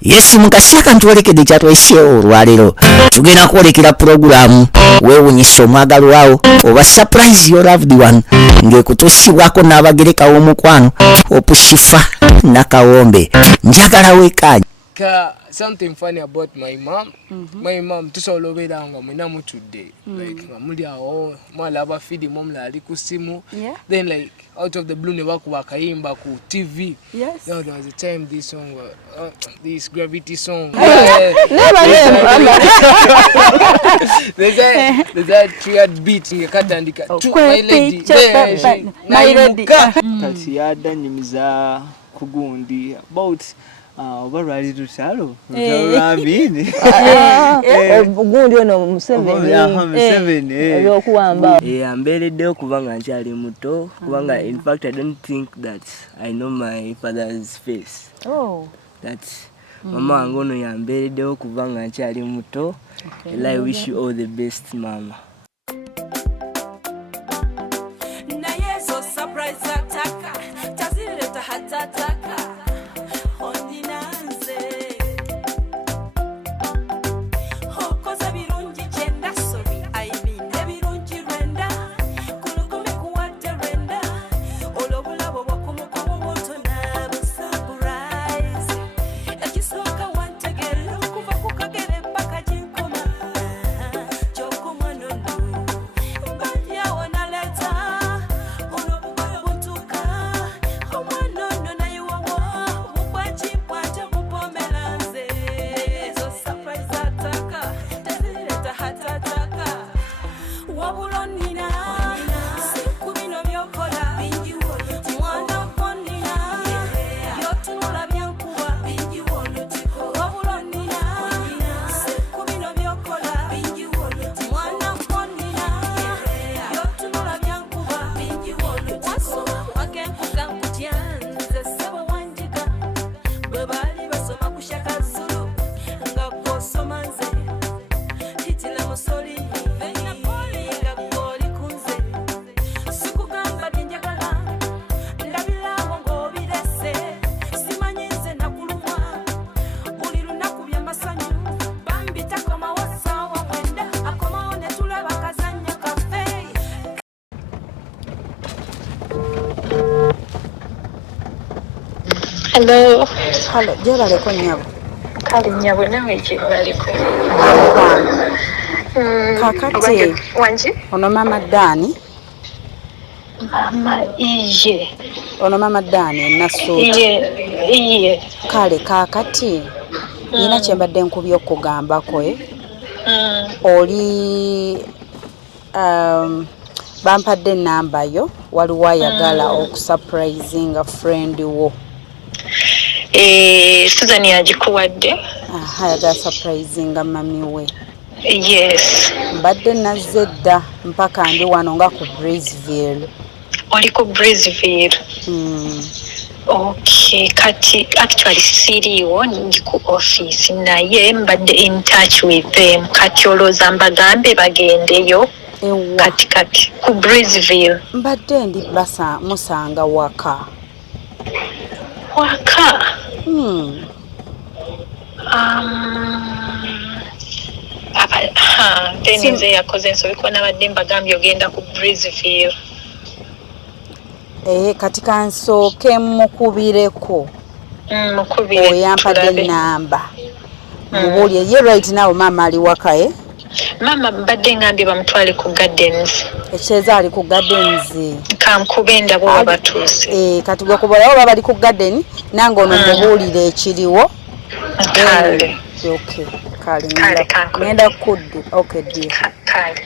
Yes mukashaka ntwolekede kyatwesyewo olwaleero tugenda kwolekera puroguramu Yewunyizza omwagalwa wawo oba surprise your loved one ng'ekutuusibwako n'abagereka w'omukwano Opushifa Nakawombe njagala weekanya. Something funny about my mom. My mom tusolobera nga mwina mutudde like ngamuli awo mwalaba feed mom lali ku simu. Then like out of the blue ne bakuba akayimba ku TV. Yes. Now there was a time this song this gravity song. There's a triggered beat ngekatandika my lady. My lady. Kati yada nyimiza kugundi about oba lwali tutalo lwambini gundi ono Museveni ebyokuwamba ambeereddewo kubanga nkyali muto kubanga in fact I don't think that I know my father's face. That mama wange ono yambeereddewo kubanga nkyali muto. And I wish you all the best mama. Hello. Hello, jera leko nyabo. Kali nyabo nawe kibaliko. Kakati. Wanji? Ono mama Dani. Mama iye. Ono mama Dani Nasuuti. Iye. Kale kakati. Nina kyembadde nkubye okugambako oli bampadde namba yo waliwo ayagala okusurprisinga friend wo. Suzan yagikuwadde. Ayagala surprisinga mami we. Yes. Mbadde nazze dda mpaka ndi wano nga ku Breezeville. Oli ku Breezeville? Okay, kati actually siriiwo ndi ku office naye mbadde in touch with them. Kati olowooza mbagambe bagendeyo. Kati ku Breezeville. Mbadde ndi musanga waka. Waka? Then nze yakoze ensobi kuba nabadde mbagambye ogenda ku Breezeville. Kati kansooke mukubireko. Mukubire. Oyampadde namba. Mubuulire ye right now mama ali waka Mama mbadde ngambye bamutwale ku Gardens. Ekyeza ali ku Gardens. Kankube ndabo batuuse. Kati gwe kubalawo baba ali ku Garden nange ono mubuulire ekiriwo. Kale. Okay. Kale ngenda kuddu. Okay dear. Kale.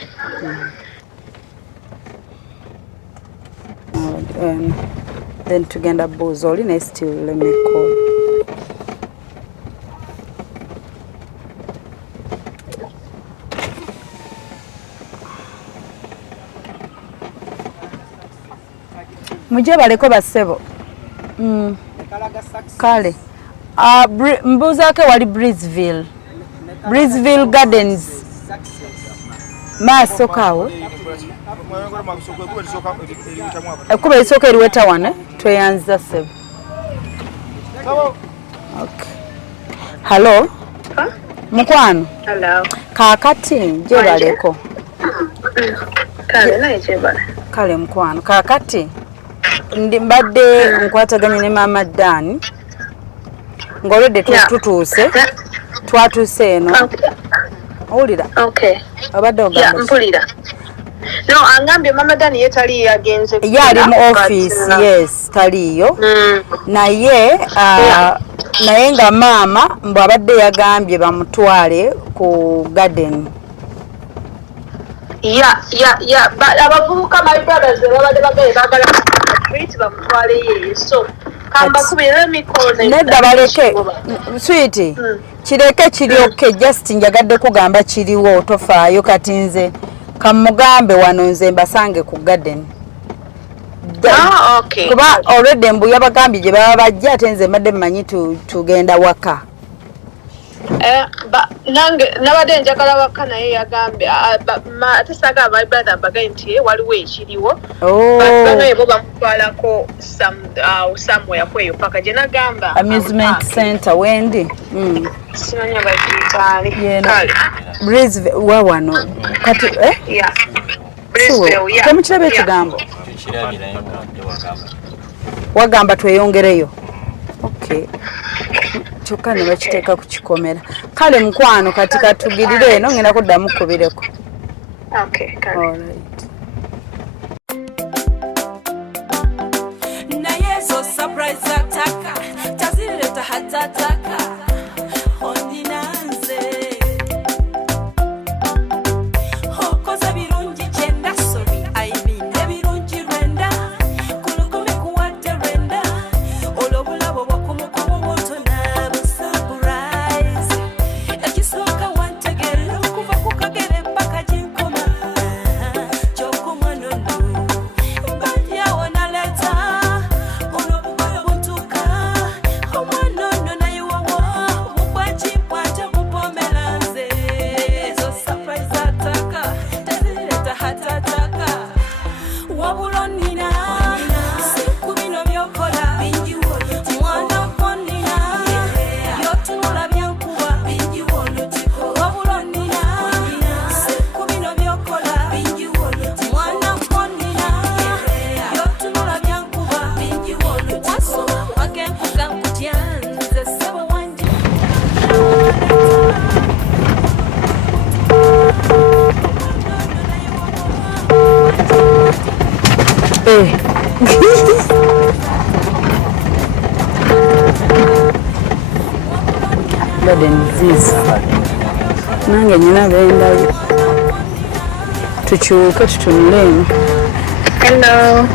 Then tugenda Buzoli ne still let me call. Muje baleko basebo. Kale. Mbuza ke wali Breezeville. Breezeville Gardens. Maaso kawo. Ekuba isooka eriweta wane tweyanza sebo. Okay. Hello. Mukwano. Hello. Kakati je baleko. Kale naye je bale. Kale mukwano. Kakati mbadde nkwataganye ne mama Dani. Ngolode tutuuse. Twatuuse eno. Owulira. Okay. Abadde ogamba. Mpulira. No, angambye mama Dani yetali yagenze. Yali mu office, yes, taliyo. Naye naye nga mama mbwabadde yagambye bamutwale ku garden. Abavubuka my brothers babadde bagenda bagala treat bamutwale ye. So kamba kubira mikone. Nedda baleke. Sweetie. Kireke kiryoke just njagadde kugamba kiriwo tofaayo kati nze kamugambe wano nze mbasange ku garden. Okay. Kuba already mbu yabagambye gye baba bajja ate nze madde mmanyi tugenda waka. Nange nabadde njagala waka naye yagambe ate saga my brother mbagaye nti waliwo ekiriwo. Banaye bo bamutwalako somewhere kweyo paka gye nagamba. Amusement center wendi. Sinanya bakiyitaali. Kale. Brisbane wano. Kati Yeah. Brisbane, yeah. Temukirabe ekigambo. Wagamba tweyongereyo. Okay. Kyokka ne bakiteeka ku kikomera. Kale mukwano kati katugirire eno ngenda kuddamu kubireko. Okay, kale. All right. Na yeso surprise ataka. Tazileta hatataka. Ondinanze. Hokoza birungi chenda sorry. I mean ebirungi renda. Kulukumi kuwate renda. Olobulabo bokumukumu moto na surprise. Ekisoka wantegere kuva kukagere paka jinkoma. Chokoma nono. Bandi awona leta. Olobulabo buntuka. Omwanono na yuwawo. Mukwachi pwacha mupomelanze. So surprise ataka. Tazileta hatataka. Wabulonina. Siku bino byokola. Mwana ponina. Byotunula byankuba. Wabulonina. Siku bino byokola. Mwana ponina. Byotunula byankuba. Wasoma wagenkuga nkutyanze sebo wanji. Garden zizi. Nange nyina bendayo. Tukyuke tutunulemu. Hello.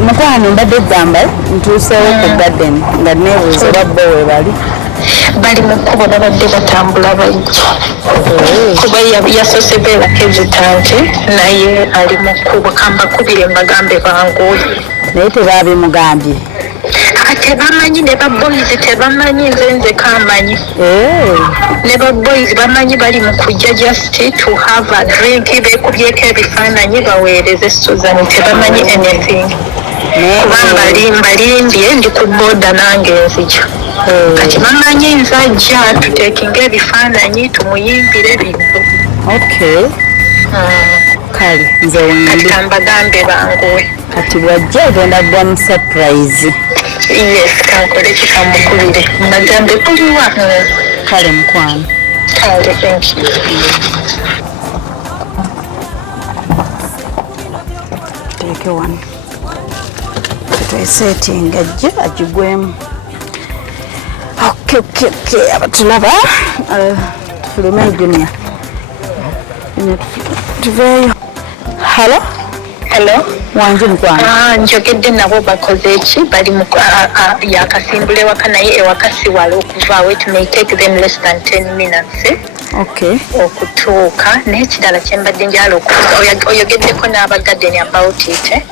Mukwano mbadde gamba ntuuseewo ku garden nga neebuuza babbo we bali. Bali mu kkubo babadde batambula bajja. Kuba yasoose beerako ekitante naye ali mu kkubo kamba kubire mbagambe banguye. Naye tebaabimugambye. Tebamanyi ne baboys tebamanyi nze kamanyi. Ne baboys bamanyi bali mu kujja just to have a drink beekubyeko ebifaananyi baweereze Suzan tebamanyi anything. Kuba mbalimbye ndi ku boda nange nzija. Kati bamanyi nze ajja tuteekinga ebifaananyi tumuyimbire bintu. Okay. Kale nze wendi. Kati mbagambe banguwe. Kati bwajja agenda ddamu surprise. Yes, kankole kikamukubire. Mbagambe kuliwa. Kale mukwano. Kale, thank you. Teeke wano. Twesetinga ajja agigwemu. Okay. Abatulaba. Tufulume Junior. Tuveeyo. Hello? Wanji mukwano. Njogedde nabo bakoze eki bali mu yakasimbula ewaka naye ewaka si wala okuvaawo. It may take them less than 10 minutes. Okay. Okutuuka n'ekirala kye mbadde njala okuva oyogeddeko n'abagadeni about it.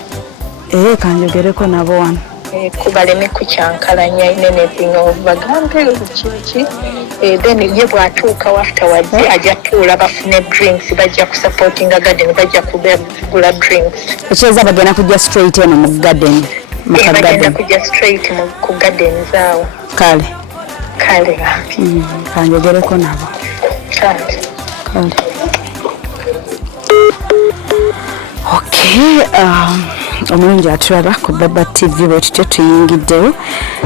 Kanjogereko nabo wano. Kubaleme kukyankalanya anything bagambe kiki. Then ye bwatuuka afterwards ajja tuula bafune drinks bajja kusupportinga garden bajja kugula drinks. Ekyeza bagenda kujja straight eno mu garden. Bagenda kujja straight ku garden zaawo. Kale. kale Bambi. Kanjogereko nabo. Kale. Okay, omulungi atulaba ku Baba TV bwetutyo tuyingiddewo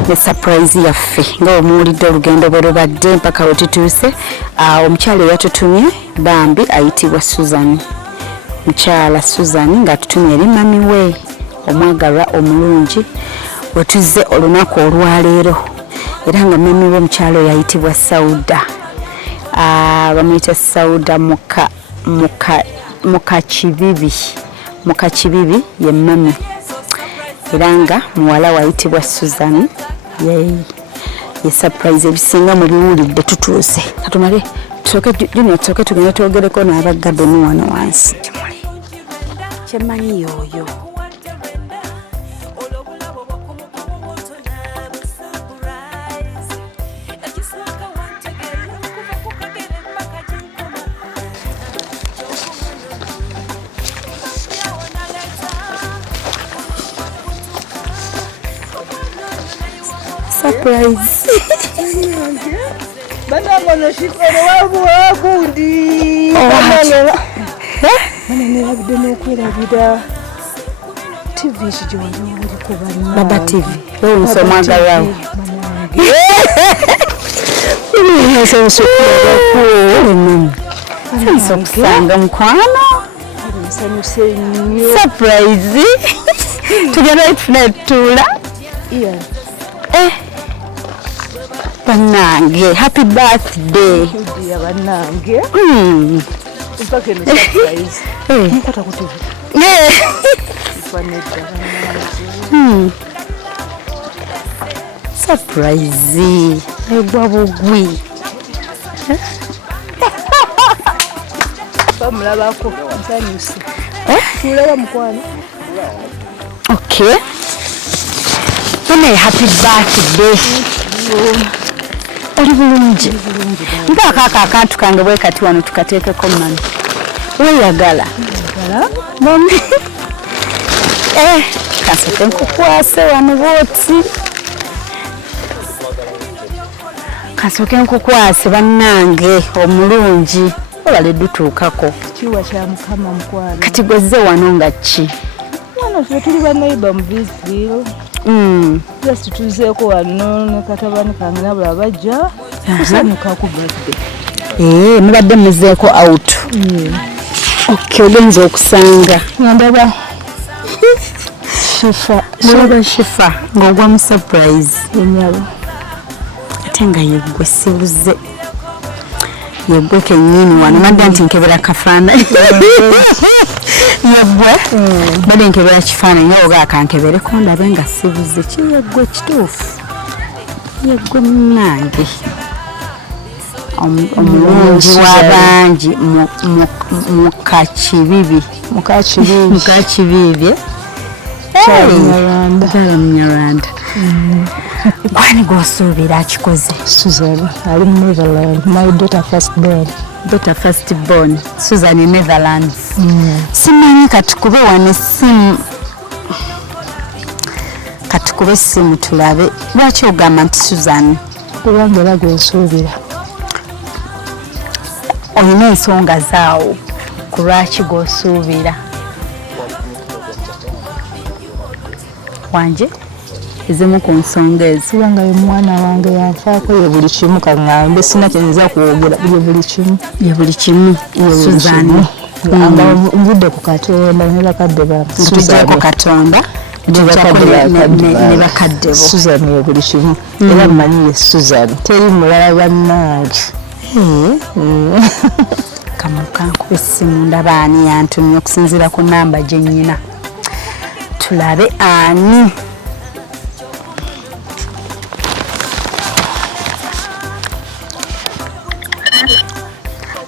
ne surprise yaffe nga omuwulidde olugendo bwe lubadde mpaka we tutuuse. Omukyala eyatutumye Bambi ayitibwa Suzan. Mukyala Suzan ng'atutumye eri mami we omwagalwa omulungi we tuzze olunaku olwaleero era nga mami we omukyala oyo ayitibwa Saudah. Bamuyita Saudah Mukakibibi ye mami era nga muwala wayitibwa Suzan. Ye surprise ebisinga mu biwulidde tutuuse katumale tusooke tugende twogereko n'abagadde mu wano wansi kyemanyi yoyo surprise. Banangono shikoro wabundi. Banangono. Banangono abide nokwirabira. TV shijonyo uri kubana. Baba TV. Wewe msomaga wao. Mimi hasa usukura ko. Kusanga mkwano. Surprise. Tujana tunatula. Yeah. Banange, happy birthday. Ya banange. Mpaka no surprise. Mpaka kutu. Surprise. Egwa bugwi. Bamulaba ko nsanyuse. Tulaba mkwano. Okay. Happy birthday. Oli bulungi. Ngaka akantu kange bwe kati wano tukateekeko mani. Weyagala. Bambi. Kasoke nkukwase wano bwoti. Kasoke nkukwase bannange omulungi. Obale dutuukako. Kiwa kya Mukama mkwano. Kati gwezze wano nga ki? Wano ffe tuli banaiba mu Bisville. Just tuzeeko wano ne katabani kange nabula bajja kusanyuka ku birthday. Mubadde muzeeko out. Okay, ogenza okusanga. Ndaba Shifa. Mulaba Shifa ng'ogwa mu surprise. Yenyabo. Ate nga yeggwe sibuze. Yeggwe kennyini wano madda nti nkebera kafaananyi. Yeggwe bade nkebera kifaananyi nga oga akankebereko ndabe nga sibuze kiyeggwe kituufu. Yeggwe munnange. Omulungi w'abangi Mukakibibi. Munyarwanda. Gwani gwosuubira akikoze? Suzan ali mu Netherlands. My daughter first born. Suzan in Netherlands. Simanyi katukube wane simu. Katukube simu tulabe. Lwaki ogamba nti Suzan? Kubanga era gwosuubira. Olina ensonga zaawo ku lwaki gwosuubira. Wanje ezimu ku nsonga ezo. Kubanga ye mwana wange yanfaako ye buli kimu kaŋŋambe sina kyenzira kwogera ye buli kimu. Suzan. Mvudde ku Katonda ne bakadde ba Tujja ku Katonda ne bakadde bo. Suzan ye buli kimu. Era mmanyi ye Suzan. Teri mulala bannange. Kamukankuba essimu ndaba ani yantumye okusinziira ku namba gye nnyina. Tulabe ani.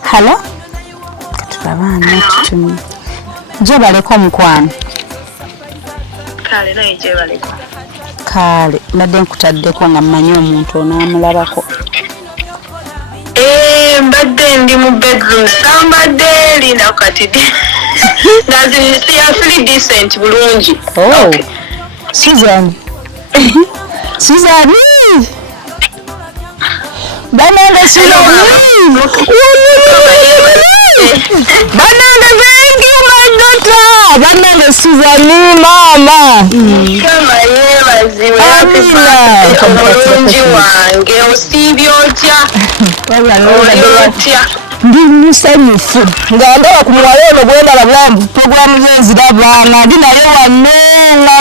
Hello? Katulaba ani atutumye. Gye baleko omukwano. Kale naye gye baleko. Kale nadde nkutaddeko nga mmanyi omuntu onaamulabako. Mbadde ndi mu bedroom sambadde linda kati naziyafuli decent bulungi. Okay. Suzan. Suzan. Bananga Suzan. Bananga, thank you my daughter. Bananga Suzan mama. Kama yebaziwe happy omulungi wange osiibye otya otya ndi musanyufu ng'agala ku muwala ono bwe ndaba puroguramu ze nziraba ndi naye wano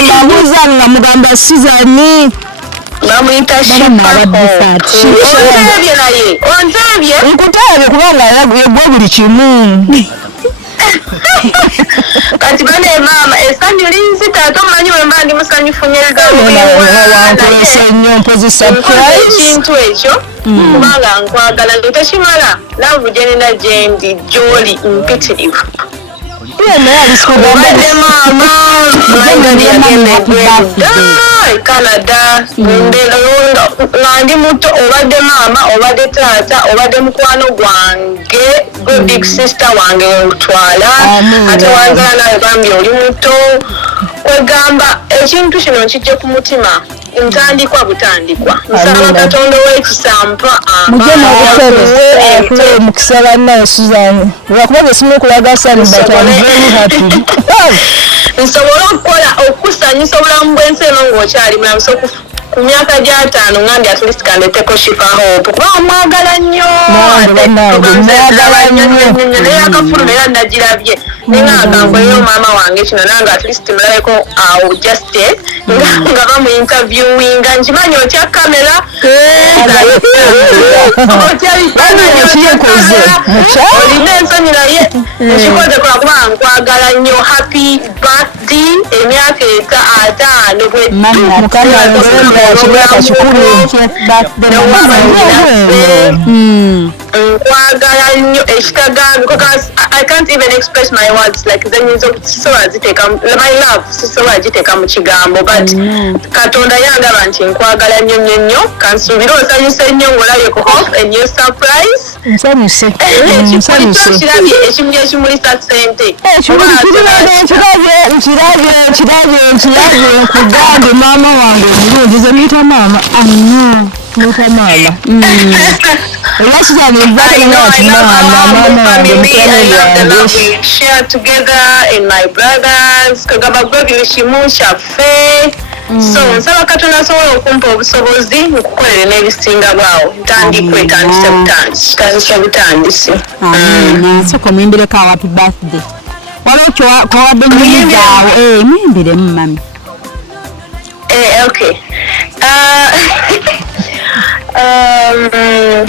ng'ambuuza nga mugamba Suzan bamuyita onteebye naye onteebye nkuteebye kubanga yegwe buli kimu kati bane mama esanyu linzita ate omanyi bwe mba ndi musanyufu ekintu ekyo kubanga nkwagala tekimala laavu gye nina gye ndi gy'oli mpitirivu obadde maama mayingani yagenda egwenda Canada nga ndi muto obadde maama obadde taata obadde mukwano gwange gwe big sister wange wemutwala ate wanzala nawe Bambi oli muto kwegamba ekintu kino nkijje ku mutima ntandikwa butandikwa nsaba Katonda w'ekisampa amawe mukisa bannaye Suzan lwakuba simukulaga sani but I'm very happy nsobola okusanyusa obulamu bw'ensi eno ng'okyali mulamu ku myaka gya 5 ngambye at least kandeteko shifa hope kuba mwagala nnyo naye akafulu era nagirabye nengagambweyo maama wange kino nange at least mulabeko awo justice nga bamuinterviewinga nkimanyi otya kamera olina ensonyi naye nkikoze kulakuba nkwagala nnyo happy birthday emyaka 5 nkwagala nnyo ekitagambi I can't even express my words like my love sisobola giteeka mu kigambo but Katonda yangaba nti nkwagala nnyo nnyo nnyo kansuubire osanyuse nnyo ng'olabye ku hope a new surprise nsanyuse kirabye ekimuli ekimulisa ssente nkirabye nkugambe maama wange omulungi ze muyita maama muyita maama share together in my brothers kagaba gwe buli kimu kyaffe so nsaba Katonda asobola okumpa obusobozi nkukolere n'ebisinga bwawo ntandise butandisi soko muyimbireko happy birthday waliwo kyowadde muyimbiraawo muyimbiremu mami okay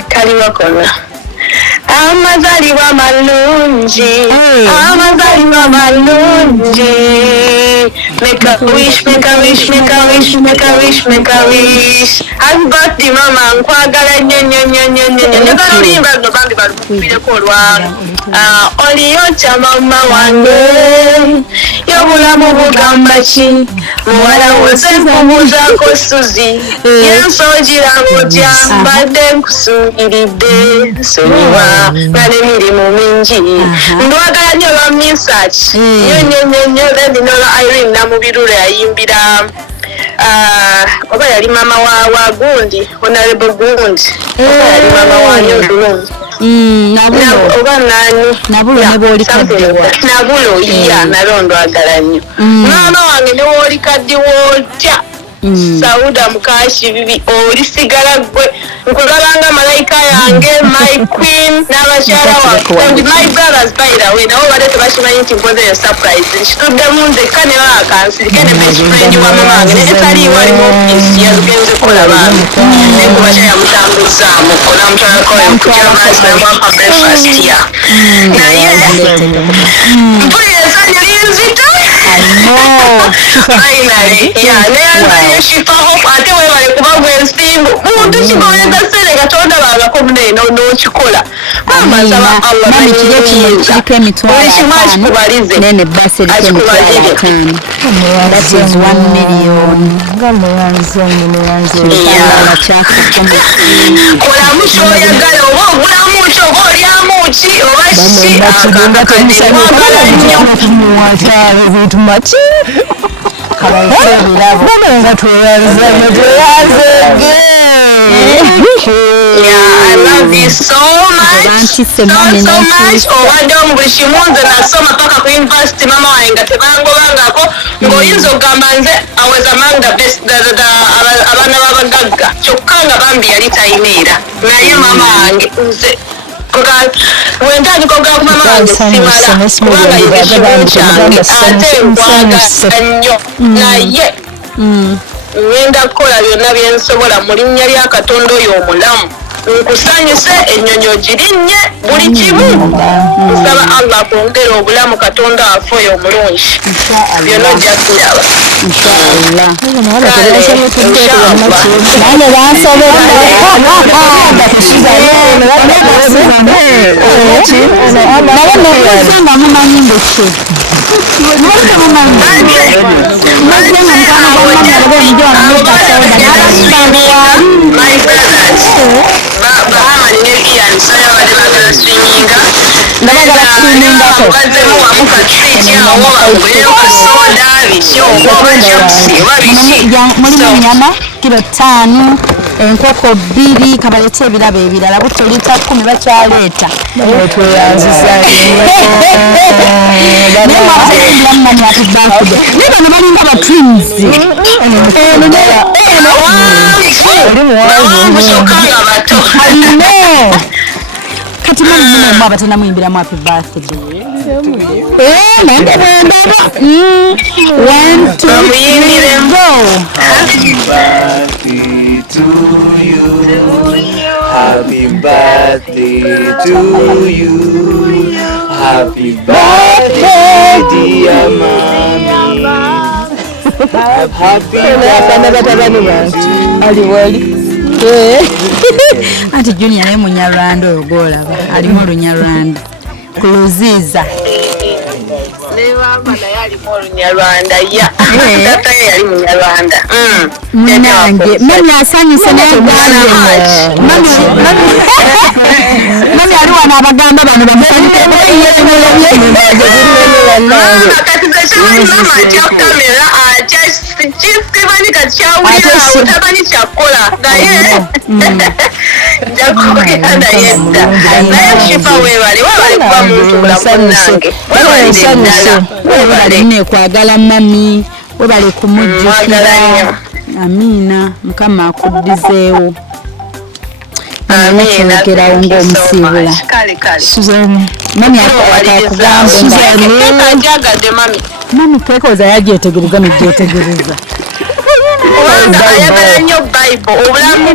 kaliwa konna amazaalibwa malungi amazaalibwa malungi make a wish make a wish make a wish make a wish make a wish happy birthday mama nkwagala nnyo nnyo nnyo nnyo nnyo njagala oluyimba luno Bambi balukupireko olwange oliyo kya mama wange y'obulamu bugamba ki muwala wose nkumuzaako Suzi yensogira ng'otya mbadde nkusuubiridde nsuubirwa n'emirimu mingi ndwagala nnyo lwa research nnyo nnyo nnyo nnyo Lendinola Irene Namubirule yayimbira oba yali mama wa Gundi Honorable Gundi oba yali mama wa Nyodulungi oba nani Nabulo iya nalondwagala nnyo maama wange newooli kaddi wootya Saudah Mukakibibi olisigala gwe nkulabanga malayika yange my queen n'abakyala wange my brothers by the way nabo badde tebakimanyi nti nkoze yo surprise nkituddemu nzekka ne bakansirike ne best friend wa mama wange naye taliiwo alimu ofiisi yagenze kulabanga naye kubaca yamutambuzzaamu onamutwalako emukuyamaazi bemwapa breakfast ya naye mpulira essanyu linzita finally nenzayo shifa hope ate webale kuba gwensimbu muntu kigoweza sere Katonda bangako munene n'okikola bambasaba Allah banyinza buli kimu akikubalize olamu kyoyagala oba ogulamu ki oba olyamu ki oba ki akakatiwagala nnyo I you so much. Obadde buli kimu nze nasoma paka ku university mama wange nga tebangobangako ng'oyinza okugamba nze I was among the best abaana b'abagagga kyokka nga Bambi yali tayineera naye mama wange nze wentandika ogala ku mama wange simala kubanga yekimu kyange ate nkwagala nnyo naye ngenda kukola byonna byensobola mu linnya lya Katonda oyo omulamu nkusanyuse ennyonyi ogirinnye buli kimu nsaba Allah kwongera obulamu Katonda waffe oyo omulungi byonna ojja kulaba mulimu nyama kilo 5 enkoko 2 kabalete ebirabo ebirala butto lita 10 bakyaleeta nebano balinga ba twins kati mama abatana muyimbiramu happy birthday nande bwendaba 1 2 3 go happy birthday to you happy birthday to you happy birthday dear mommy happy birthday anti Junior naye munyarwanda oyo gwolaba alimu olunyarwanda kuluziza Mama naye alimu olunyarwanda ya tata ye yali munyarwanda munange mami asanyuse n'egwala mami ali wano abagamba bano bamusanyuse kati zekimanyi mama ajja kukamera kisibani kati kyawulira utabani kyakola naye nja kukugenda naye dda naye shifa weebale kuba muntu mulamu nange webale nekwagala mami webale kumujjukira amina mukama akuddizeewo aminaogerawo ng'omusiibula Suzan mami akakugamba mami kekoza yagyetegereza nogyetegereza ayagala nnyo Bible obulamu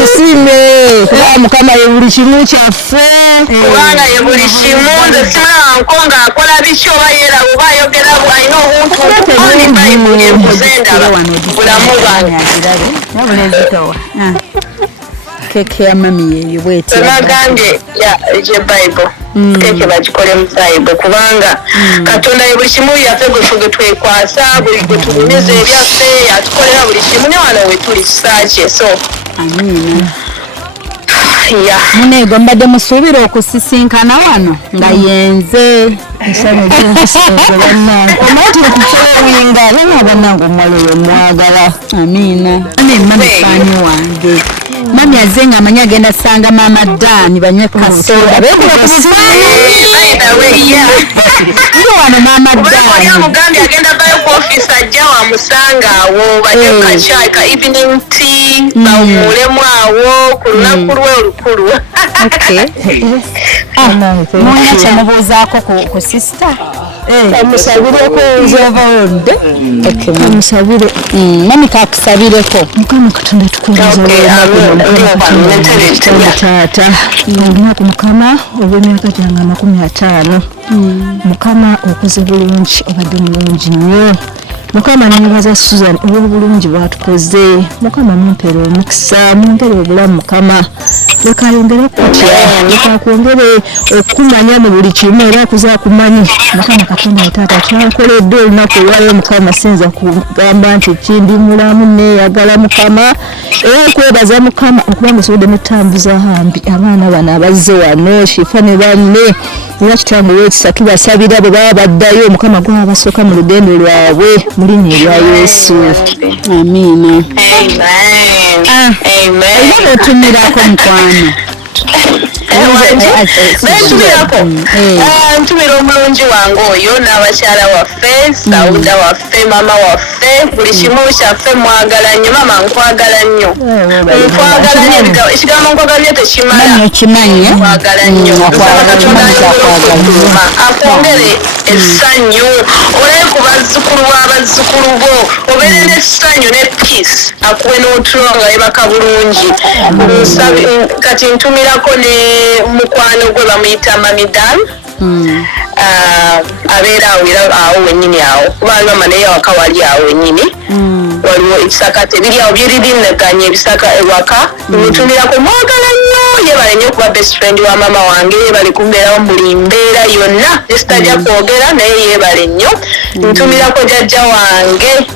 busime kubanga mukama ye buli kimu kyaffe kubanga ye buli kimu nze simanko ng'akola biki oba yeeraba oba ayogera alina obuntu oli Bible ekuzendaba bulamu bwange nabulezitowa keke ya mami yeyo bweti bagambye ye Bible keke bagikole mu Bible kubanga Katonda ye buli kimu yaffe gwe twekwasa buli gwe tugumiza ebyaffe yatukolera buli kimu ne wano we tuli kisakye so amina munego mbadde musuubira okusisinkana wano nga yenze omati okukyewinga nana bannange omwala oyo mwagala amina ane mami faani wange mami azze nga amanyi agenda sanga mama Dani banywe kasoda wano mama Dani amugambye agenda bayo ku office ajja wamusanga awo banywe kachai ka evening tea bawuulemu awo ku lunaku lwe olukulu mulina kyemubuuzaako ku sisita amusabireko nzevaonde amusabire mami kakusabireko mukama Katonda tukunzataata olunaku mukama olw'emyaka gyange 50 mukama okoze bulungi obadde mulungi nnyo mukama nebaza Suzan olw'obulungi bwatukoze mukama mumpeera omukisa mwongere obulamu mukama leka ayongere okutya leka akwongere okumanya mu buli kimu era akuzakumanyi mukama Katonda taata kyankoledde olunaku olwayo mukama sinza kugamba nti kindi mulamu neyagala mukama era okwebaza mukama okubanga osobodde netambuza hambi abaana bano abazze wano shifa ne banne era kitange wekisa tubasabira bwe baba baddayo mukama gwaba basooka mu lugendo lwabwe mu linnya erya Yesu amina amen Amen. Tumirako mkwano. Ntumira omulungi wange oyo n'abakyala waffe Saudah waffe mama waffe buli kimu kyaffe mwagala nnyo mama nkwagala nnyo nkwagala nnyo ekigambo nkwagala nnyo tekimala nkwagala nnyo akwongere essanyu olabe ku bazzukulu b'abazzukulu bo obeere n'essanyu ne peace akuwe n'otulo nga yebaka bulungi kati ntumirako ne mukwano gwe bamuyita mamidan abeera awo wennyini awo kubanga maneyo awaka wali awo wennyini waliwo ebisaka tebiri awo byeririnaganya ebisaka ewaka mutumirako mwagala nnyo yebale nnyo okuba best friend wa mama wange yebale kumbeerawo buli mbeera yonna gyezitajja kwogera naye yebale nnyo ntumirako jjajja wange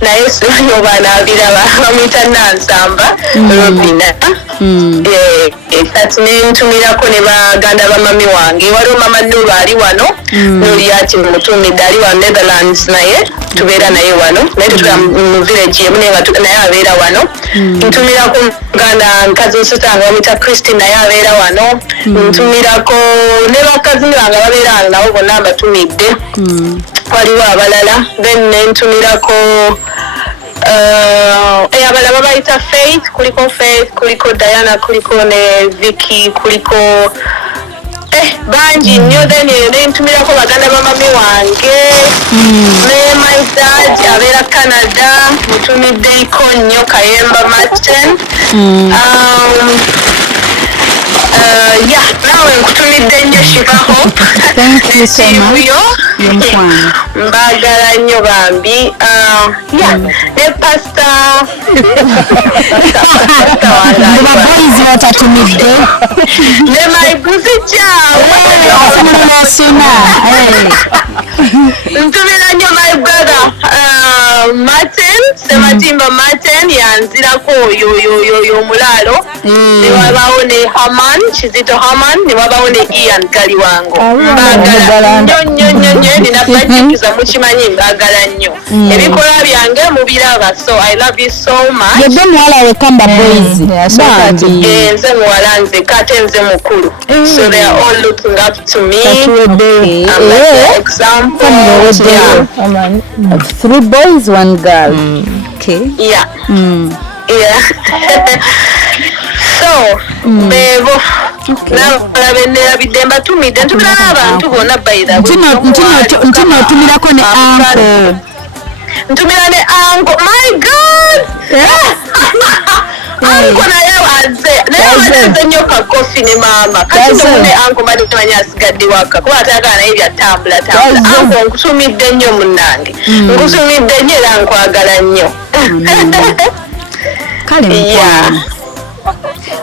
naye simanyi oba anaabiraba bamuyita Nansamba Robina kati nentumirako ne baganda bamami wange waliwo mama Nulu ali wano Nulu ati mutumidde ali wano Netherlands naye tubeera naye wano naye tubeera mu village emu naye abeera wano ntumirako muganda nkazi nsitanga bamuyita Christine naye abeera wano ntumirako ne bakazini bange babeera wano nabo bonna mbatumidde waliwo abalala then nentumirako abalala babayita Faith kuliko Diana kuliko ne Vicky kuliko bangi nnyo then nentumirako baganda bamami wange ne my dad abeera Canada mutumiddeiko nnyo Kayemba Martin nawe nkutumidde nnyo Shivaho nesibuyo mbagala nnyo Bambi ne pasta baboyizi batatumidde ne maibuzi kyawe ntumira nnyo my brother Martin Sematimba Martin yanzirako oyo omulaalo ne wabawo ne Haman Kizito Haman ne wabawo ne Ian Kaliwango mbagala nnyo nina bajikiza mukimanyi mbagala nnyo ebikola byange mubiraba so I love you so much yedde muwala wekamba boys nze muwala nze kate nze mukulu so they are all looking up to me I'm like the example three boys one girl okay yeah so bebo nabalabendera mbatumidde ntumira n'abantu bonna bayira ntino otumirako ne uncle ntumira ne uncle my god uncle naye waze nnyo kakofi ne maama kati nomune uncle mbadde temanyi asigadde waka kuba atayagala naye byatambula uncle nkutumidde nnyo munnange nkutumidde nnyo era nkwagala nnyo kale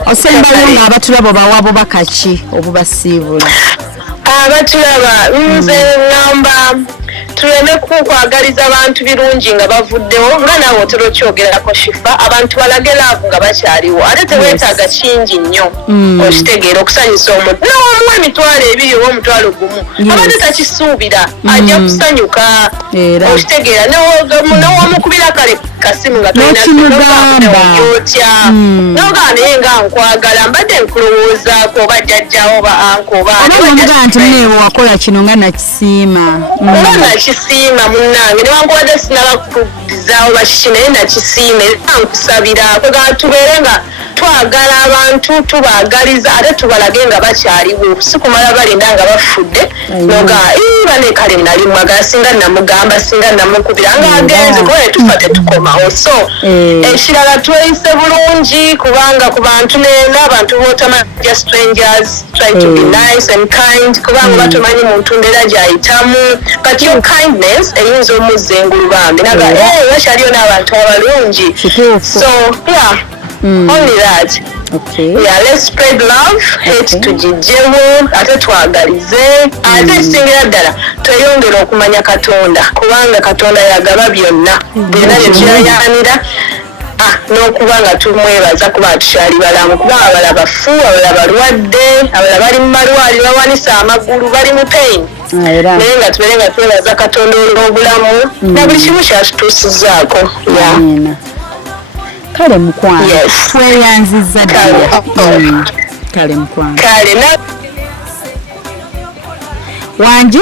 osembayo ng'abatulaba bawabo bakaki obubasiibula abatulaba nze ŋŋamba tuleme kukwagaliza abantu birungi nga bavuddewo nga naawe otera okyogerako Shifa abantu balage laavu nga bakyaliwo ate teweetaaga kingi nnyo okitegeera okusanyusa omuntu n'omuwa emitwalo 2 oba omutwalo gumu abadde takisuubira ajja kusanyuka okitegeera n'owamukubira kale kasimu nga tolinayotya nogaa naye nga nkwagala mbadde nkulowoozaako oba jjajjawo oba anko oba omugaa nti muneewe wakola kino nga nakisiima oba nakisiima munnange newankubadde sinabakudizaawo bakiki naye nakisiima era nkusabira kwegala tubeere nga twagala abantu tubaagaliza ate tubalage nga bakyaliwo si kumala balinda nga bafudde noga bane kale nali mwagala singa namugamba singa namukubira nga agenze kuba netufa tetukomawo so ekirala tweyise bulungi kubanga ku bantu n'abantu bootamanja strangers try to be nice and kind kubanga batumanyi muntu mbeera gyayitamu but your kindness eyinza omuzza engulu Bambi naga wakyaliyo n'abantu abalungi so yeah only that let's spread love hate tugijjewo ate twagalize ate ekisingira ddala tweyongera okumanya Katonda kubanga Katonda yagaba byonna byonna bye kirayanira n'okuba nga tumwebaza kuba tukyali balamu kuba abala bafu abala balwadde abala bali mu malwaliro bawanisa amagulu bali mu pain naye nga tubeere nga twebaza Katonda olw'obulamu na buli kimu kyatutuusizaako kale mukwano tweyanzizza ddala kale mukwano wanje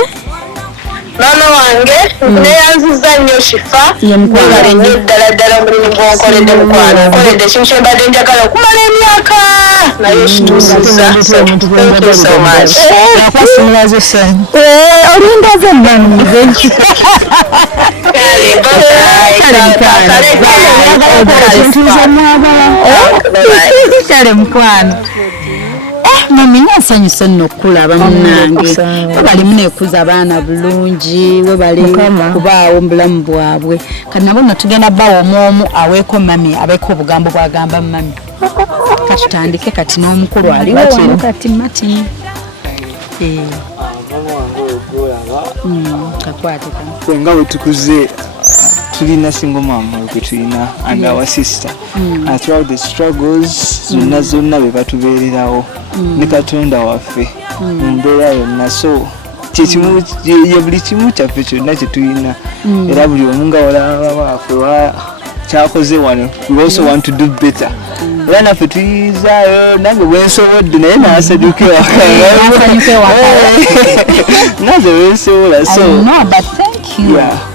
mama wange neyanziza nnyo Shifa webale nnyo ddala omulimu gw'onkoledde mukwano nkoledde ekintu kye mbadde njagala okumala emyaka naye kituusizza. Thank you so much. Yakwasumulazo sanyu olindaze mbanuze kale mukwano mami nasanyusa nno okulaba munnange webali munekuza abaana bulungi webali kubaawo mu bulamu bwabwe kati nabo nno tugenda bawa omwomu aweeko mami abeeko obugambo bwagamba mami katutandike kati n'omukulu aliwo kati mati kakwate nga bwe tukuze tulina single mama gwe tulina and our sister throughout the struggles zonna be batubeererawo ne Katonda waffe mu mbeera yonna so buli kimu kyaffe kyonna kye tulina era buli omu nga olaba waffe kyakoze wano we also want to do better era naffe tuyizaayo nange bwensobodde naye naasaduke naze wensobola so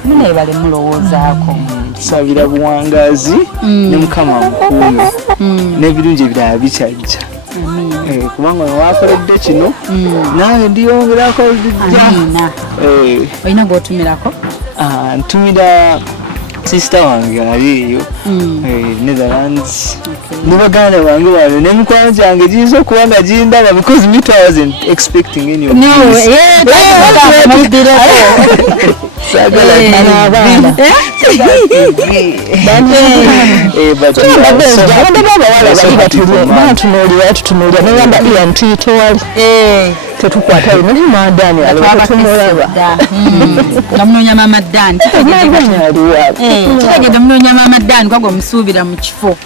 munebale mulowoozaako tusabira buwangazi ne Mukama mukuume n'ebirungi ebirala bikyajja kubanga wakoledde kino nange ndiyongerako bijja olina gwotumirako ntumira sister wange ali eyo Netherlands ne baganda bange wano n'emikwano gyange giyinza okuba nga gindaba because me too I wasn't expecting any of tetukwata ino mandani ngamunoonya mama Dani kitegedde munoonya mama Dani kwagwe omusuubira mu kifo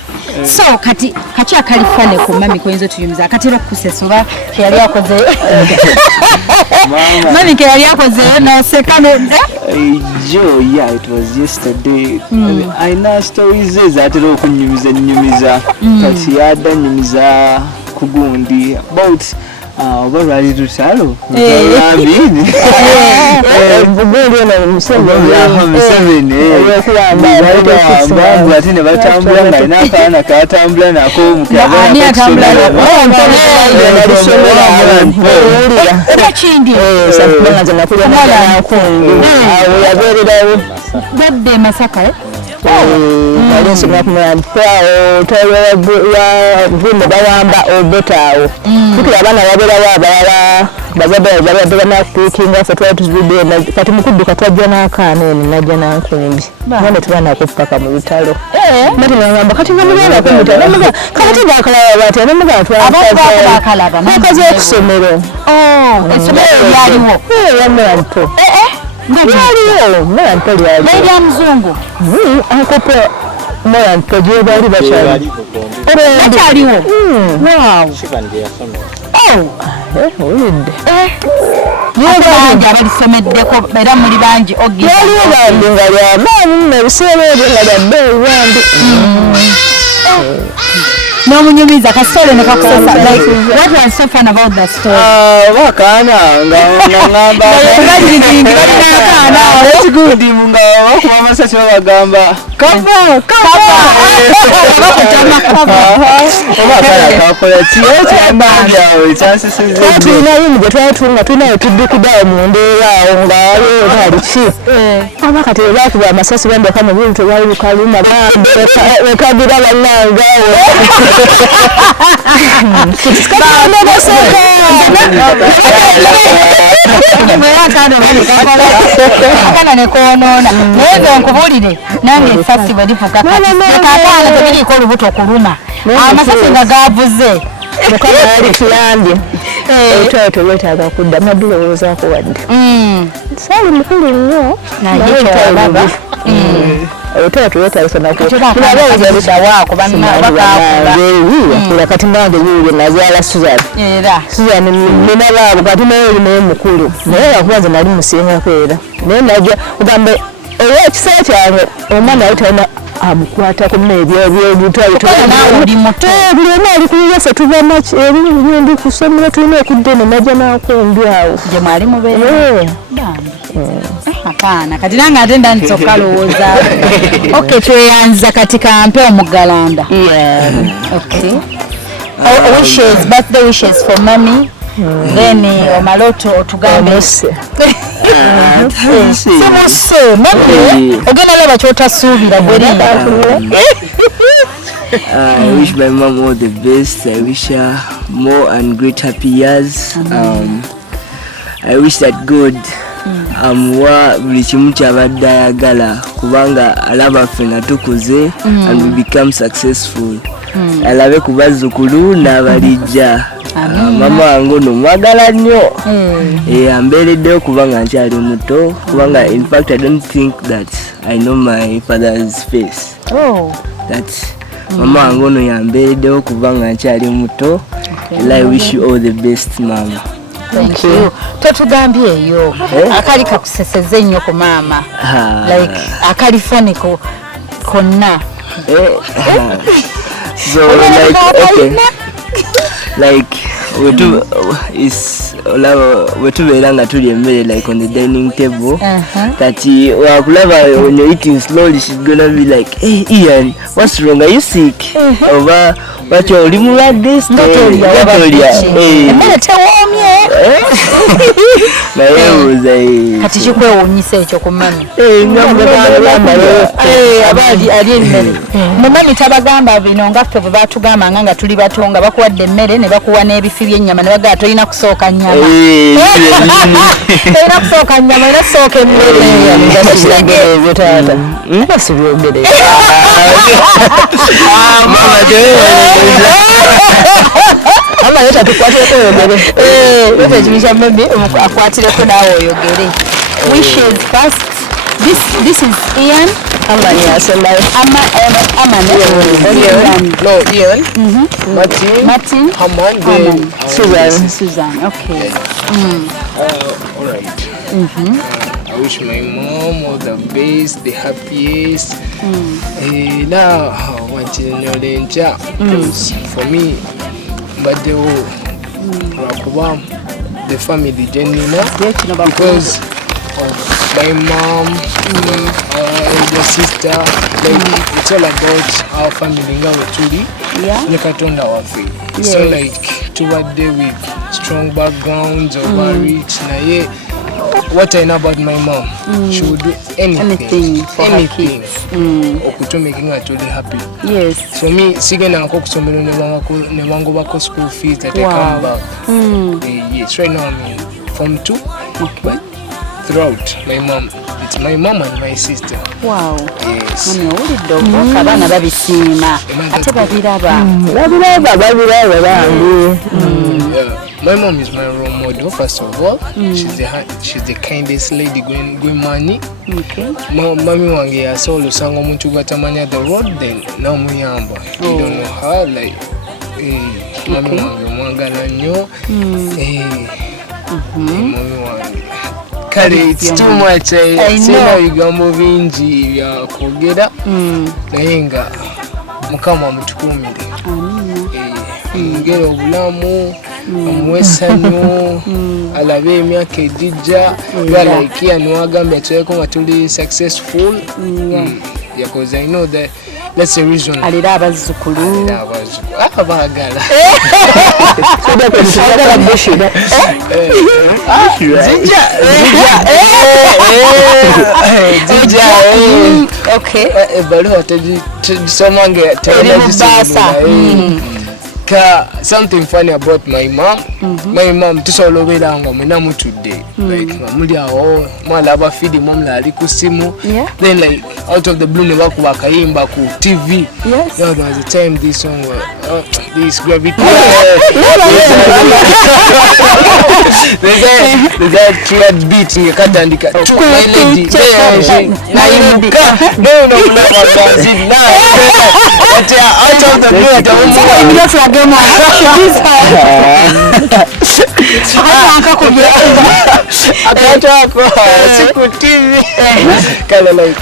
so kati akalifane ku mami koyinza tuyumiza akatera okukusesa oba keyali akoze mami keyali akoze noseka Joe, yeah, it was yesterday. I know stories ezatera okunyumiza kati yadda nyumiza kugundi about oba lwali lutalo Museveni ate ne batambula nga alina akaana katambula nako badde Masaka nsonga kumulampwawo tolwavumbe bawamba obetaawo tukira abaana babeerawo abalala bazadde babadde banakutuukinga ffe twali tuzidde kati mukudduka twajja n'akaana eno najja nankumbi nane tuba nakupaka mu lutalo nati nagamba kati nga mugendako mutalo kakati gakalaba batya nemugaa twakaze okusomero yamulampo lyaliwo mulampo lyaliwo muzungu ankope mulampo gyebali bakyaliwo owulidde bangi abalisomeddeko era muli bangi waliwo bambi nga lyamaanyi mu ebiseera ebyo nga lyabbeeyi bambi n'omunyumiza kasitole ne kakusesa like what was so fun about that story bakaana nga ngamba ekigundi nga bakuba amasasi babagamba kava kakola kiambabyawe kyansesezatulinayimu gye twatunga tulinayo tuddukiddawo mu mbeera awo nga waliwo taliki aba kati bakuba amasasi bambeka mu bintu tewali lukaluma wekagira bannangawo akana nekonoona naye nze nkubulire nange esasi bwe lifukakataana tebiriiko olubuto okuluma amasasi nga gavuze mukama yali tuyambye otwayo tolwetaaga kudda madulowoozaako wadde saali mukulu nnyo otwayo tolwetaaga kati nange yuulye nazaala Suzan nina baabo kati naye oli naye mukulu naye lwakuba nze nali musingako era naye najja ogambe olw'ekiseera kyange omwana yali talina amukwata ku mmere by'obutwali buli muto buli omu ali kuyasa tuva maki ebindi ku ssomero tulina okudda eno najja n'akumbi awo gye mwali mubeera akaana kati nange ate ndandisokka lowooza okay tweyanza kati kampe omugalanda wishes birthday wishes for mommy then omaloto tugambe simuse mami ogenda laba kyotasuubira I wish my mom all the best. I wish her more and great happy years. I wish that God amuwa buli kimu ky'abadde ayagala kubanga alaba ffe nga tukuze and we become successful. Alabe ku bazzukulu n'abalijja. Mama wange ono mwagala nnyo. Ambeereddeyo kubanga nkyali muto kubanga in fact I don't think that I know my father's face. Mama wange ono yambeereddeyo kubanga nkyali muto. And I wish you all the best, mama. Thank you. Totugambye eyo akali kakuseseze nnyo ku maama like akali foniko konna so like okay like wetubeera nga tuli emmere like on the dining table kati wakulaba when you're eating slowly she's gonna be like, hey Ian, what's wrong, are you sick? Oba But you're mulwadde emmere tewoomye naye kati kikwewuunyisa ekyo ku mami ali emmere mumami tabagamba bino nga ffe bwe batugambanga nga tuli bato nga bakuwadde emmere ne bakuwa n'ebifi by'ennyama ne bagamba tolina kusooka nnyama tolina kusooka nnyama era sooka emmere ebyo taata basibyogere Mama leta tukwatire oyogere. Leta chimisha mimi akwatire ko nawe oyogere. Wishes first. This is Ian. Ian. Martin. Haman. Suzan. Okay. All right. I wish my mom all the best, the happiest. Now, I want to know for me, but the family genuine because of my mom, the sister, like it's all about our family. So like toward day with strong backgrounds or rich, what I know about my mom, she would do anything for her kids. To making her truly happy. Yes. So me, signing and cook so many never back school fees that I come back. Yes, right now I mean from 2, but throughout my mom, it's my mom and my sister. Wow. Yes. Kabana babisima. Ate babiraba. My mom is my role model, first of all. She's the kindest lady going money. Okay. Mami wange yasolo sanga omuntu gwatamanya the road then namuyamba. You don't know her like mami wange mwagala nnyo. Mami wange. Kale it's too much. Sina bigambo bingi bya kwogera. Naye nga Mukama mutukumire. Ngero obulamu amwesanyo alabe emyaka ejijja like niwagambye tuyeko nga tuli successful because I know that that's the reason alira abazzukulu abagala okay ebaluwa tegisomange something funny about my mom. My mom tusobola obeera nga mwena mutudde like nga muli awo mwala abafidi mom lali ku simu then like out of the blue ne bakuba akayimba ku TV. There was a time this song this gravity there's a cleared beat ngekatandika my lady nayimuka no out of the blue akatako siku TV kala light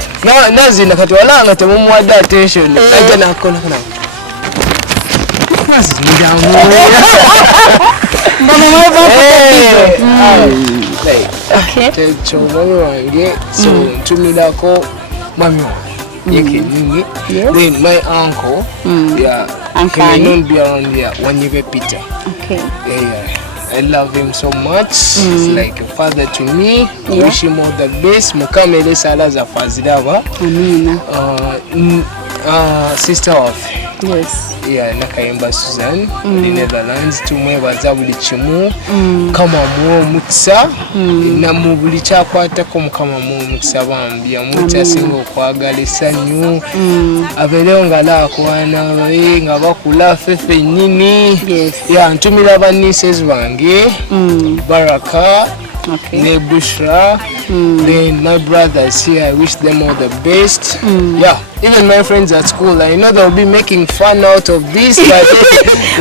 nazina kati walanga temumuwadde attention aja nakona kana so mami wange so ntumidako mami wange then my uncle he may not be around here when you get Peter. I love him so much. He's like a father to me. I wish him all the best. Mukamele sala za fazilava. Amina. Sister of Nakayemba Suzan, the Netherlands. Tumwebaza buli kimu kama muwo mukisa namu buli kyakwatako mukama muwo mukisa Bambi amuta singa okwagala essanyu abeerewo nga laakwana nga bakula fefe nnyini ntumira bannises bange Baraka ne Bushra, then my brothers here, I wish them all the best. Even my friends at school, I know they'll be making fun out of this, but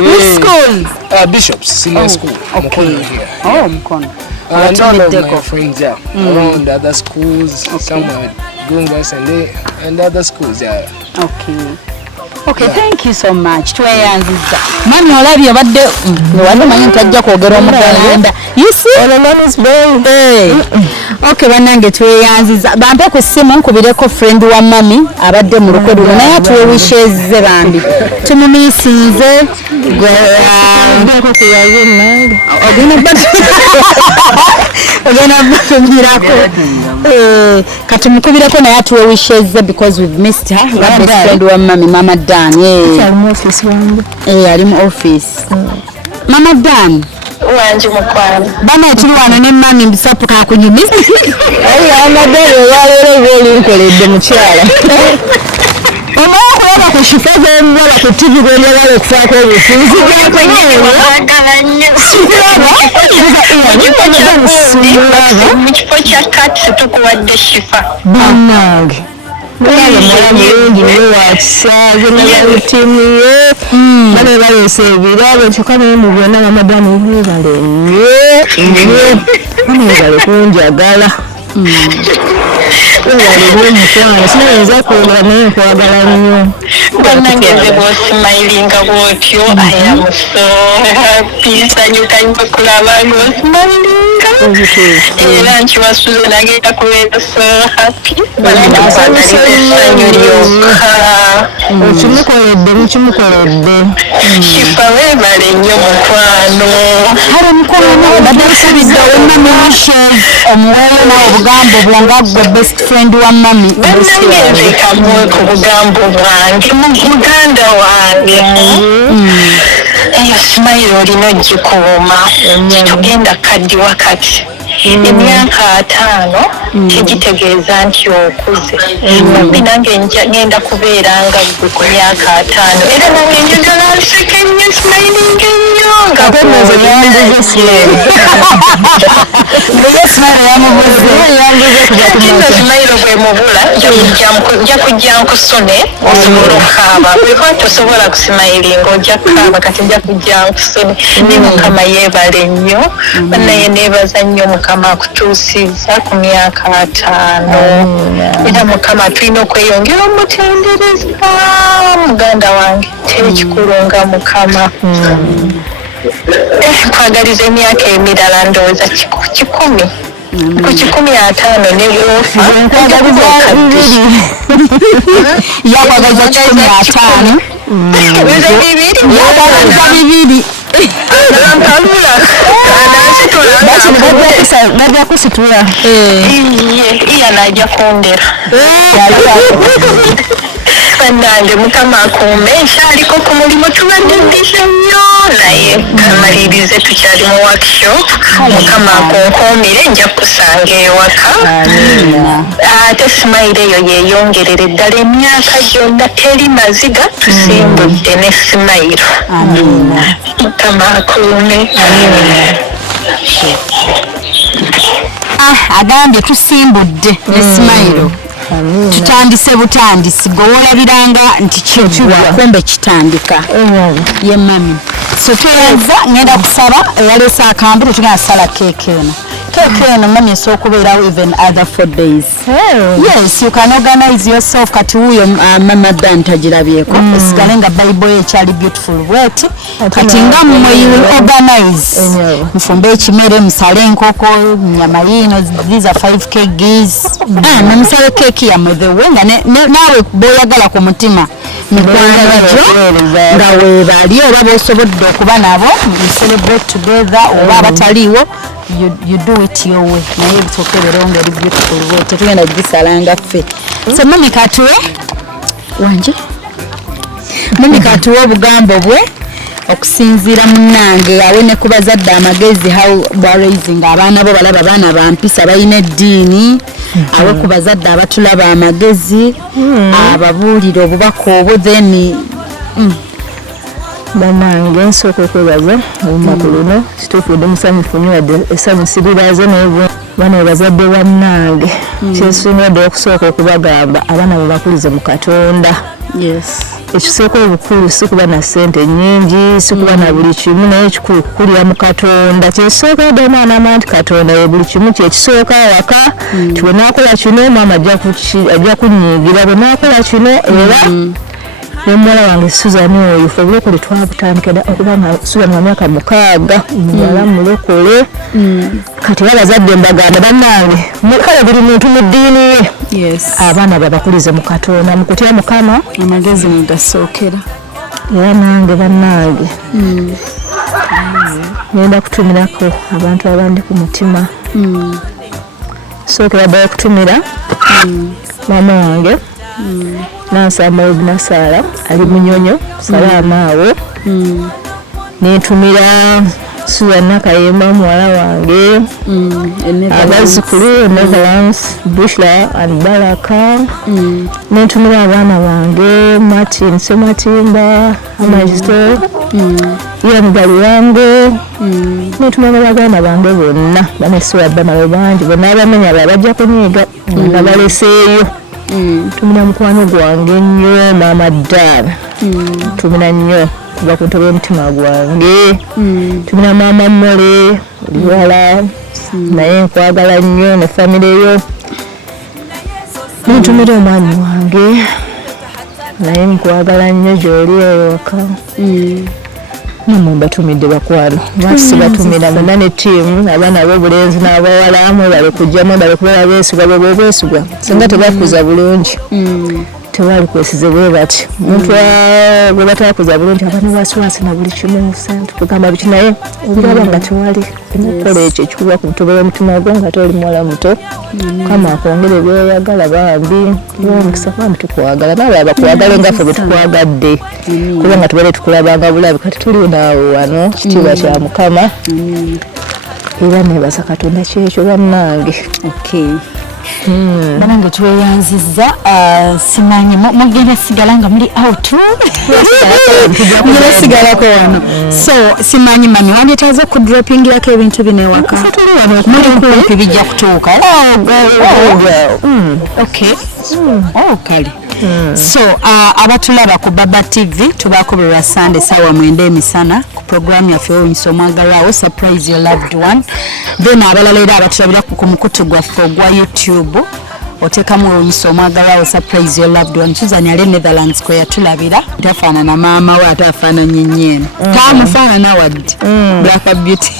which school? Bishops Senior School. Mukono here. Mukono. And all of my friends around other schools, some are Gungas and other schools. Okay, thank you so much. Tweyanziza. Mami olabye badde manyi ntajja kwogera omuganda. You see? All alone is very. Okay, banange tweyanziza. Bampe ku simu nkubireko friend wa mami abadde mu lukodo naye tuwisheze Bambi. Tumumisinze kati mukubireko naye tuwisheze because we've missed her. Best friend wa mami Mama Dan. Ali mu office. Mama Dan. Wanji mukwano. Bana tuli wano ne mami mbisapu ka kunyumisa. Amadero yalere nkoledde mukyala. Omukwano kushifaze mbala ku TV gwendala okufaako obufuzi bwako nyewe. Mukifo kya kati tukuwadde shifa. Bannange. Mulungi wakisaaze n'abalutimiye bale balese ebirabo kyokka naye mu bwonna Ramadani bale bale kunjagala mukwano sinayinza kwogera naye nkwagala nnyo bannange nze bw'osimayiringa bw'otyo I am so happy nsanyuka nnyo kulaba ng'osimayiringa era nkiwasuze nagenda kubeera so happy essanyu lyokka okimukoledde mukimukoledde shifa weebale nnyo mukwano Hale mukwano badde kusabidde wemmami wishes omuweerena obugambo bwonga gwe best friend wa mami. bannange nze kamwe ku bugambo bwange muganda wange eyo simayiro olina ogikuuma tugenda kaddi wakati emyaka 5 tegitegeeza nti okuze Bambi nange ngenda kubeera nga gwe ku myaka 5 era nange njagala nseke nnyo simayiringa ennyo nga kino simayiro bwe mubula nja kujja nkusone osobola okukaaba bwekuba tosobola kusimayiringa ojja kukaaba kati nja kujja nkusone ne Mukama yeebale nnyo bannaye neebaza nnyo Mukama akutuusizza ku myaka 5 era Mukama tulina okweyongera omutendereza muganda wange tekikulunga Mukama nkwagaliza emyaka emirala ndowooza 10 ku 15 ne bwofa yakwagaliza 15 bibiri najja kusitula iya najja kundera bannange Mukama akuume nkyaliko ku mulimu tubadde mbise nnyo naye kamalirize tukyali mu workshop Mukama akunkuumire nja kusanga ewaka ate simayiro eyo yeeyongerere ddala emyaka gyonna teri maziga tusimbudde ne simayiro Mukama akuume agambye tusimbudde ne simayiro tutandise butandisi gwe wolabiranga nti kiba kumbe kitandika ye mami So tuyanza ngenda kusaba yalesa akambiro tugenda sala cake eno. Cake eno mami esokubeera even other 4 days. Yes, you can organize yourself kati huyo mama Dan tajirabyeko. Esigale nga Bible ekyali beautiful wet. Kati nga mmwe you will organize. Mfumbe ekimere musale enkoko nyama yino these are 5 kgs. Musale cake ya the way nawe boyagala ku mutima. Nga webali oba bosobodde okuba nabo celebrate together oba abataliwo you do it your way naye bitokeberonga eri beautiful way tetugenda kugisalanga ffe so mami katuwe wanje mami katuwe obugambo bwe okusinziira munnange awe ne ku bazadde amagezi how raising abaana bo balaba baana bampisa balina eddiini awe ku bazadde abatulaba amagezi ababuulira obubaka obwo then banange nsooka okwebaza olunaku luno kituufudde musanyufu nnyo wadde essanyu siriraze naye bano bazadde bannange kyesingadde okusooka okubagamba abaana bebakulize mu Katonda. Ekisooka obukulu si kuba na ssente nnyingi si kuba na buli kimu naye ekikulu kukulira mu Katonda kyesooka dde omwana ama nti Katonda ye buli kimu kyekisooka awaka ti bwe naakola kino maama ajja kunyiigira bwe naakola kino era n'omuwala wange Suzan oyo ffe obulokole twabutandikira okuba nga Suzan wa myaka 6 muwala mulokole kati babazadde mbagamba bannange mukale buli muntu mu ddiini ye abaana babakulize mu Katonda mu kutya Mukama amagezi negasookera era nange bannange ngenda kutumirako abantu abandi ku mutima sookera ddala kutumira maama wange Nansamba Obinasala ali Munyonyo salaama awo nentumira Suzan Nakayemba muwala wange abazzukulu Netherlands Bushra and Baraka nentumira abaana bange Martin Sematimba Amajisto Mugali wange nentumira baganda bange bonna banesuwa banawe bangi bonna abamenya babajja kunyiga nabaleseeyo tumina mukwano gwange nnyo maama Dan tumina nnyo kuba ku ntobe y'omutima gwange tumina maama Mole oliwala naye nkwagala nnyo ne famire yo ntumira omwami wange naye nkwagala nnyo gy'oli eyo waka namwe mbatumidde bakwano lwaki sibatumira mwenna ne ttiimu abaana ab'obulenzi n'abawala mwebale kujjamu bale kubeera beesigwa bwe beesigwa singa tebakuza bulungi tewali kwesize bwe bati omuntu gwe batakuza bulungi abaana baswasi na buli kimu tugamba biki naye obiraba nga tewali okukola ekyo ekikuba ku mutobe w'omutima gwo nga toli muwala muto Kama akwongere by'oyagala Bambi omukisa Bambi tukwagala nawe abakwagale nga ffe bwe tukwagadde kubanga tubeere tukulabanga bulabi kati tuli naawe wano kitiibwa kya Mukama era neebaza Katonda kyekyo bannange banange tweyanzizza simanyi mugenda sigala nga muli out mugenda sigalako wano so simanyi mami wandetaaze okudropingirako ebintu bino ewaka muli kumpi bijja kutuuka kale so abatulaba ku Baba TV tubaako buli lwa Sunday ssaawa 9 emisana ku programu yaffe Yewunyizza omwagalwawo surprise your loved one then abalala era abatulabira ku mukutu gwaffe ogwa YouTube otekamu Yewunyizza omwagalwawo surprise your loved one Suzan ali Netherlands kwe yatulabira tafaanana maama we ate afaananye nnyo tamufaanana wadde Black Beauty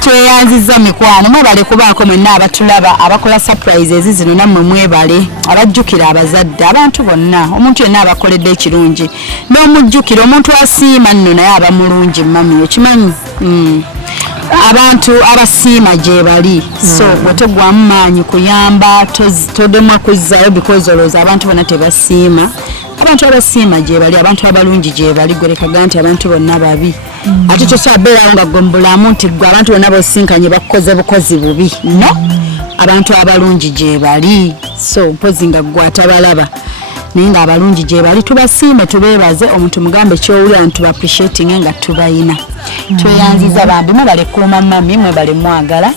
tweyanzizza mikwano mwebale kubaako mwenna abatulaba abakola surprises zino nammwe mwebale abajjukira abazadde abantu bonna omuntu yenna abakoledde ekirungi n'omujjukira omuntu asiima nno naye aba mulungi mami okimanyi abantu abasiima gye bali so bwetegwamu maanyi kuyamba todemwa kuzzaayo because olowooza abantu bonna tebasiima abantu abasiima gye bali abantu abalungi gye bali gwerekaga nti abantu bonna babi ate tosabeerawo nga gombulamu nti gwe abantu bonna bosinkanye bakukoze bukozi bubi no abantu abalungi gye bali so mpozi nga gwe atabalaba naye nga abalungi gye bali tubasiime tubeebaze omuntu mugambe kyowulira nti tubaappreciating nga tubayina tweyanziza Bambi mwebale kuuma mami mwebale mwagala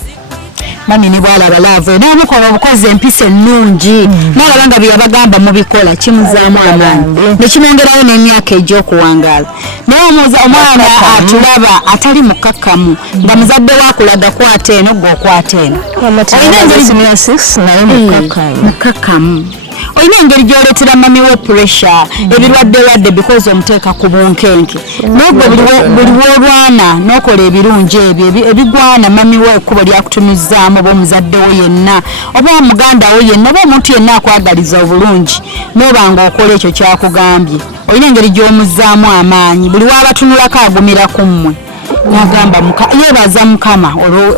mami ni bwala balave namukola obukozi empisa ennungi nalabanga byabagamba mubikola kimuzaamu amaanyi nekimwongerayo n'emyaka egy'okuwangaala naye omwana atulaba atali mukakkamu nga muzadde wakulaga kwata eno gwokwata eno mukakkamu olina engeri gyoleetera mami we pressure ebirwadde because omuteeka ku bunkenke nobwe buli wolwana n'okola ebirungi ebyo ebigwana mami we ekkubo lyakutumizzaamu oba omuzadde wo yenna oba omuganda wo yenna oba omuntu yenna akwagaliza obulungi noobanga okola ekyo kyakugambye olina engeri gy'omuzzaamu amaanyi buli waabatunulako agumira ku mmwe nagamba yebaza mukama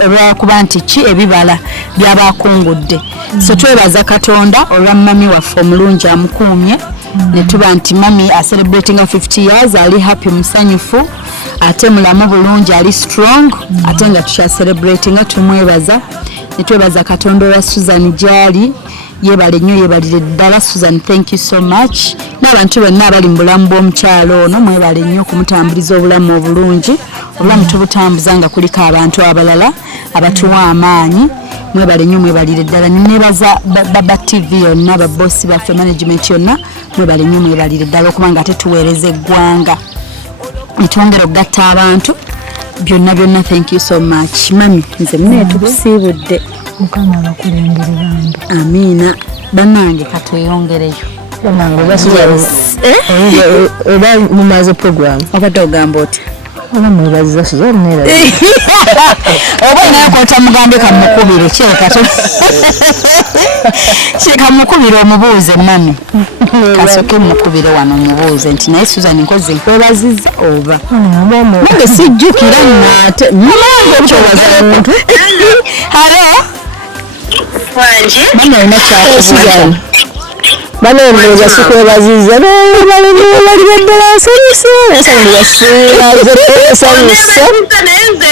olwakuba nti ki ebibala byabakungudde so twebaza katonda olwa mami waffe omulungi amukuumye netuba nti mami acelebratinga 50 years ali happy musanyufu ate mulamu bulungi ali strong ate nga tukyacelebratinga tumwebaza netwebaza katonda olwa Suzan gyali yebale nnyo yebalire ddala Suzan thank you so much n'abantu bonna abali mu bulamu bw'omukyalo ono mwebale nnyo okumutambuliza obulamu obulungi obulamu tubutambuza nga kuliko abantu abalala abatuwa amaanyi mwebale nnyo mwebalire ddala nebaza Baba TV yonna babbosi baffe management yonna mwebale nnyo mwebalire ddala okuba nga tetuweereza eggwanga netwongera okugatta abantu byonna thank you so much mami nze mune tukusiibudde mukama abakulembere bambi amiina bannange katweyongereyo bannange oba mumaze program obadde ogamba oti oba mwebaziza Suzan nera oba naakota mugambe kamukubire kireka mukubire omubuuze mami kasooke mukubire wano omubuuze nti naye Suzan nkoze nkwebaziza oba nange sijjukira nate mmange omuntu halo bana ina Suzan bana emeza sikwebaziza bali baddala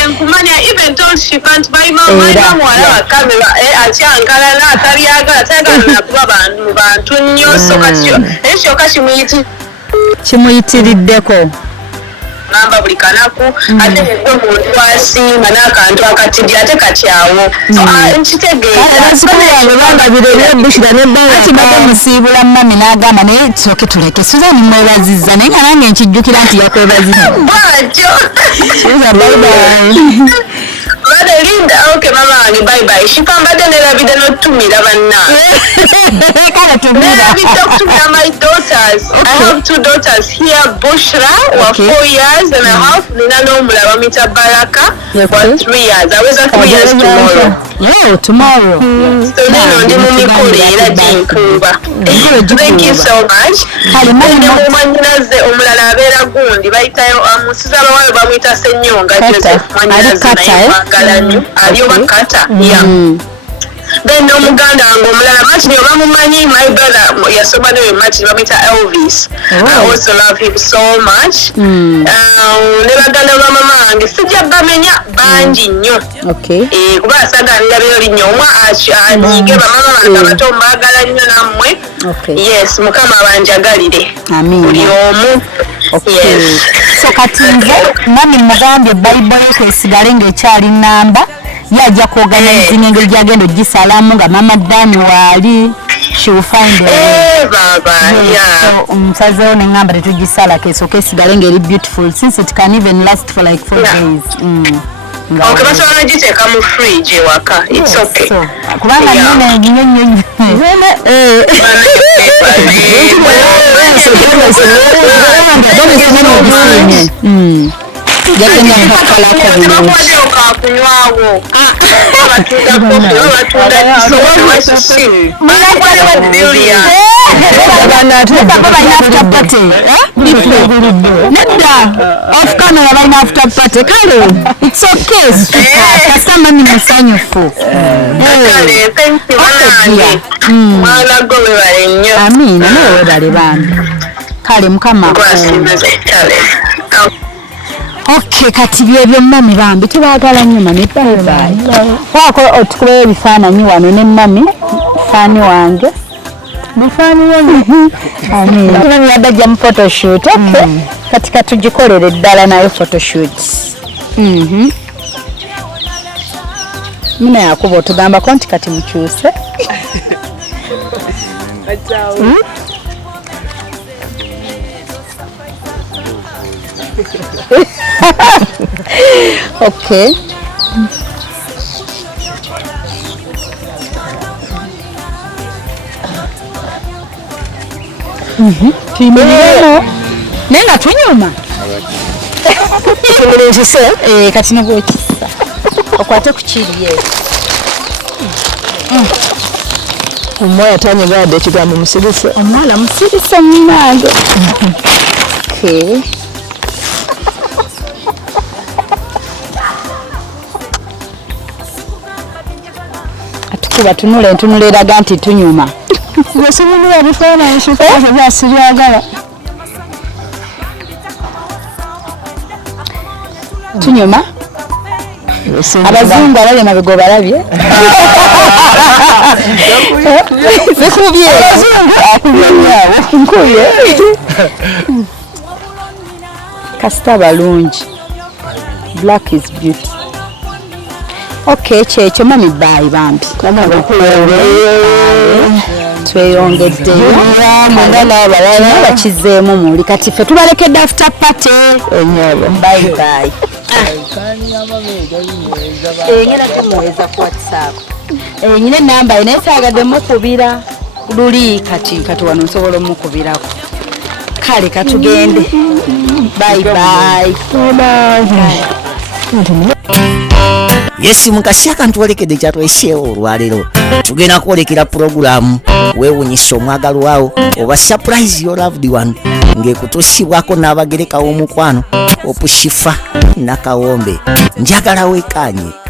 nkumanya even told she can't buy mama wala kamera atyankalala atayagala kuba bantu nnyo so ekyo kimuyitiriddeko ngamba buli kanaku ate gwe muntu asinga n'akantu akatidi ate katyawo nkitegeerakibadde musiibula mami n'agamba naye tusooke tuleke Suzan mwebazizza naye nga nange nkijjukira nti yakwebazizza bwatyo Bade Linda, okay, mama wange bye bye. Shipambade nelavide notumira bannange. Nelavide okutumira my daughters. I have 2 daughters here, Bushra, wa 4 years and a half. Nina n'omulaba bamuyita Baraka, wa 3 years. I was 3 years tomorrow. Yeah, tomorrow. So nino ndi mu mikolo era gy'enkuba. Thank you so much. Mumanyinaze omulala abeera gundi bayitayo musiza abawala bamuyita Ssenyonga Joseph Manyinaze naye Galanyo aliyo bakata yeah. Then no muganda wange omulala much nyo bamumanyi my brother yasoma naye much bamuyita Elvis. I also love him so much. Ne baganda ba mama wange sijja bamenya bangi nnyo. Kuba asaganira byo linnyo omwa anyige bamama bange abato mbagala nnyo nammwe. Yes, mukama abanjagalire. Buli omu. Yes. So kati nze nami mugambye Bible yako esigale ng'ekyali namba yajja kuorganizinga engeri gyagenda ogisalamu nga mama Dani waali she will find baba yeah. Omusazewo neŋŋamba tetugisala kesooka esigale ng'eri beautiful since it can even last for like 4 days. Okay, basobola giteeka mu fridge ewaka. It's okay. Kubanga nina nnyo Amina nawe bale bambi kale mukama okay kati byebyo mami bambi tubaagala nnyo mami bye wako otukubayo ebifaananyi wano ne mami faani wange mufaani wange amina mami yadajja mu photoshoot okay kati katugikolere ddala nayo photoshoot Mina yakuba otugamba konti kati mukyuse. Okay. Timiremo. Nenga tunyuma. Kati nabwo kisa. Okwate kuchiriye. Omoya tanyegade ekigambo musirise. Omwana musirise munange. Okay. Atukuba tunule eraga nti tunyuma. Yasobola abifana eshikaza byasiragala. Tunyuma. Abazungu abali mabego balabye. Zikubye. Nkubye. Kasita balungi. Black is beauty. Okay, checho mami bye Bambi. Kama tweyongeddeyo mandala abalala bakizeemu muli kati ffe tubalekedde after party enyolo bye bye. Ngena tumuweza ku WhatsApp. Nyine namba ine saagadde mukubira luli kati wano nsobola omukubirako. Kale katugende. Bye bye. Yes, mukasi akantu olekedde kyatwesheewo olwaleero tugenda kwolekera puroguramu Weewunyizza omwagalwa wo oba surprise your loved one ng'ekutuusibwako n'abagereka w'omukwano Opushifa Nakawombe njagala wekanye.